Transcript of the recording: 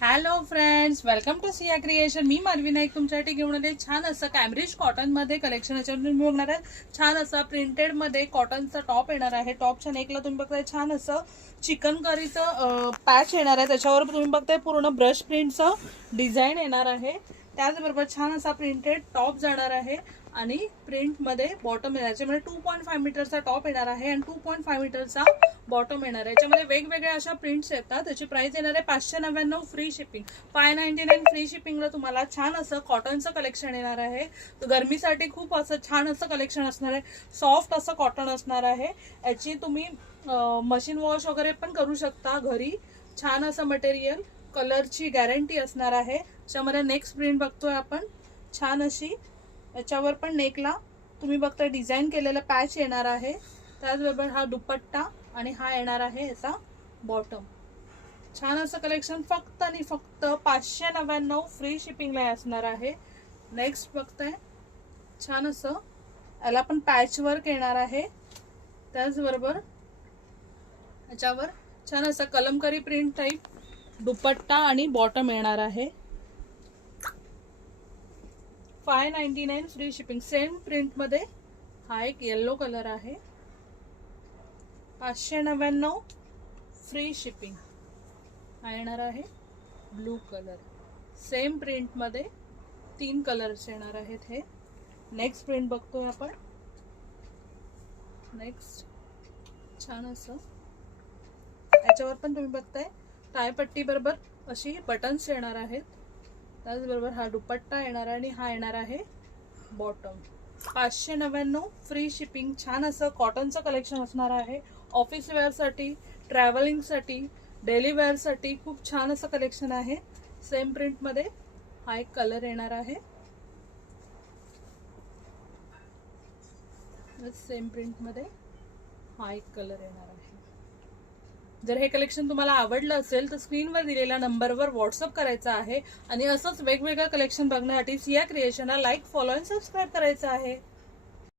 Hello friends, welcome to Siya creation. मी माधवी नाईक तुमच्यासाठी घेऊन आले छान असं कॅम्ब्रिज कॉटन मध्ये कलेक्शन. याच्यावर तुम्ही बघणार आहात छान असा प्रिंटेड मध्ये कॉटनचा टॉप येणार आहे. टॉपच्या नेकला तुम्ही बघताय छान असं चिकनकरीचं पॅच येणार आहे. त्याच्यावर तुम्ही बघताय पूर्ण ब्रश प्रिंटचं डिझाईन येणार आहे. त्याचबरोबर छान असा प्रिंटेड टॉप जाणार आहे आणि प्रिंट मध्ये बॉटम येणार. याच्यामध्ये 2.5 मीटरचा टॉप येणार आहे आणि 2.5 मीटरचा बॉटम येणार आहे. याच्यामध्ये वेगवेगळ्या अशा प्रिंट्स येतात. त्याची प्राइस येणार आहे 599 फ्री शिपिंग. 599 फ्री शिपिंगला तुम्हाला छान असं कॉटनचं कलेक्शन येणार आहे. तर गरमीसाठी खूप असं छान असं कलेक्शन असणार आहे. सॉफ्ट असं कॉटन असणार आहे. याची तुम्ही मशीन वॉश वगैरे पण करू शकता घरी. छान असं मटेरियल, कलरची गॅरंटी असणार आहे. त्याच्यामध्ये नेक्स्ट प्रिंट बघतोय आपण छान अशी. याच्यावर पण नेकला तुम्ही बघताय डिझाईन केलेला पॅच येणार आहे. त्याचबरोबर हा दुपट्टा आणि हा येणार आहे याचा बॉटम. छान असं कलेक्शन फक्त आणि फक्त 599 फ्री शिपिंगला असणार आहे. नेक्स्ट बघताय छान असं याला पण पॅच वर्क येणार आहे. त्याचबरोबर याच्यावर छान असं कलमकारी प्रिंट टाइप दुपट्टा आणि बॉटम येणार आहे. 599 फ्री शिपिंग. सेम प्रिंट मध्ये हा एक येलो कलर आहे. 599 फ्री शिपिंग. हा येणार आहे ब्लू कलर. सेम प्रिंट मध्ये 3 कलर्स येणार आहेत. हे नेक्स्ट प्रिंट बघतोय आपण. नेक्स्ट छान असं याच्यावर पण तुम्ही बघताय टायपट्टी बरोबर अशी बटन्स येणार आहेत. त्याचबरोबर हा दुपट्टा येणार आहे आणि हा येणार आहे बॉटम. 599 free shipping. छान असं कॉटनचं कलेक्शन असणार आहे. ऑफिस वेअरसाठी, ट्रॅव्हलिंगसाठी, डेली वेअरसाठी खूप छान असं कलेक्शन आहे. सेम प्रिंटमध्ये हा एक कलर येणार आहे. सेम प्रिंटमध्ये हा एक कलर येणार आहे. जर हे कलेक्शन तुम्हाला आवडलं असेल तर स्क्रीनवर दिलेल्या नंबरवर व्हॉट्सअप करायचा आहे आणि असंच वेगवेगळं कलेक्शन बघण्यासाठी सिया क्रिएशनला लाईक, फॉलो आणि सबस्क्राईब करायचं आहे.